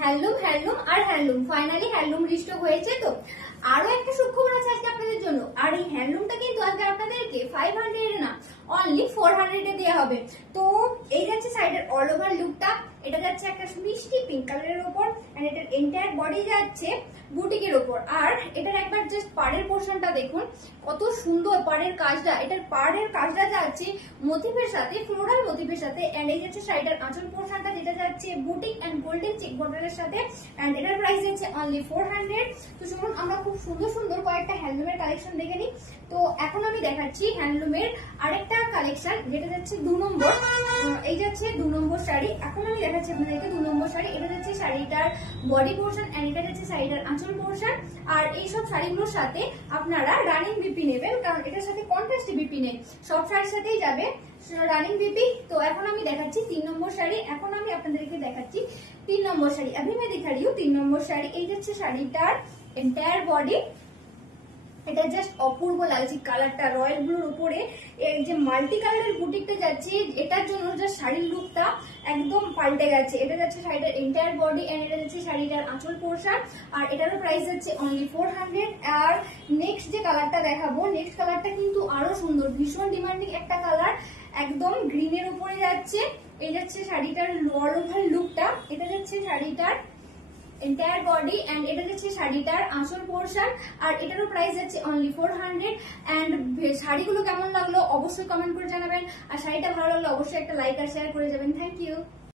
Handloom handloom আর handloom, finally handloom restock হয়েছে। তো আরো একটা সুখবর আছে আজকে আপনাদের জন্য। আর এই হ্যান্ডলুমটা কিন্তু আজকে আপনাদেরকে 500 এ না, অনলি 400 এ দেওয়া হবে। তো এই যাচ্ছে সাইডের অল ওভার লুকটা, এটা যাচ্ছে একটা মিষ্টি পিঙ্ক কালারের উপর, এন্ড এটার এন্টায়ার বডি যাচ্ছে বুটিকের উপর। আর এটার একবার জাস্ট পাড়ের পোর্শনটা দেখুন, কত সুন্দর পাড়ের কাজটা। এটার পাড়ের কাজটা যাচ্ছে মোটিভের সাথে, ফ্লোরাল মোটিভের সাথে। এন্ড এই যাচ্ছে সাইডের আঁচল পোর্শনটা, যেটা যাচ্ছে বুটিক এন্ড গোল্ডেন চেক বর্ডারের সাথে। এন্ড এটার প্রাইস যাচ্ছে অনলি 400। তো চলুন আমরা খুব সুন্দর সুন্দর কয়েকটা হ্যান্ডলুমের কালেকশন দেখে নিই। তো এখন আমি দেখাচ্ছি হ্যান্ডলুমের আরেকটা কালেকশন, যেটা যাচ্ছে 2 নম্বর। এই যাচ্ছে 2 নম্বর শাড়ি। এখন আমি দেখাচ্ছি আপনাদেরকে 2 নম্বর শাড়ি। এটা যাচ্ছে শাড়িটার বডি পোর্শন এন্ড এটা যাচ্ছে শাড়িটার আঁচল পোর্শন। আর এই সব শাড়িগুলোর সাথে আপনারা রানিং বিপি নেবেন, কারণ এটার সাথে কন্ট্রাস্ট বিপি নেই, সব শাড়ির সাথেই যাবে রানিং বিপি। তো এখন আমি দেখাচ্ছি 3 নম্বর শাড়ি। এখন আমি আপনাদেরকে দেখাচ্ছি 3 নম্বর শাড়ি। अभी मैं दिखा रही हूँ 3 নম্বর শাড়ি। এই যাচ্ছে শাড়িটার এন্টায়ার বডি, এটা জাস্ট অপূর্ব লাগছে কালারটা, রয়্যাল ব্লুর উপরে এই যে মাল্টি কালারের বুটিকটা যাচ্ছে, এটার জন্য জাস্ট শাড়ির লুকটা একদম পাল্টে গেছে। এটা যাচ্ছে শাড়িটার এন্টায়ার বডি এন্ড এটা যাচ্ছে শাড়িটার আঁচল পোর্শন। আর এটারও প্রাইস যাচ্ছে অনলি 400। আর নেক্সট যে কালারটা দেখাবো, নেক্সট কালারটা কিন্তু আরো সুন্দর, ভীষণ ডিমান্ডিং একটা কালার, একদম গ্রিনের উপরে যাচ্ছে। এই যাচ্ছে শাড়িটার অল ওভার লুকটা, এটা যাচ্ছে শাড়িটার এন্টায়ার বডি এন্ড এটা যাচ্ছে শাড়িটার আঁচল পোর্শন। আর এটারও প্রাইস যাচ্ছে অনলি 400। এন্ড শাড়িগুলো কেমন লাগলো অবশ্যই কমেন্ট করে জানাবেন, আর শাড়িটা ভালো লাগলো অবশ্যই একটা লাইক আর শেয়ার করে যাবেন। Thank you.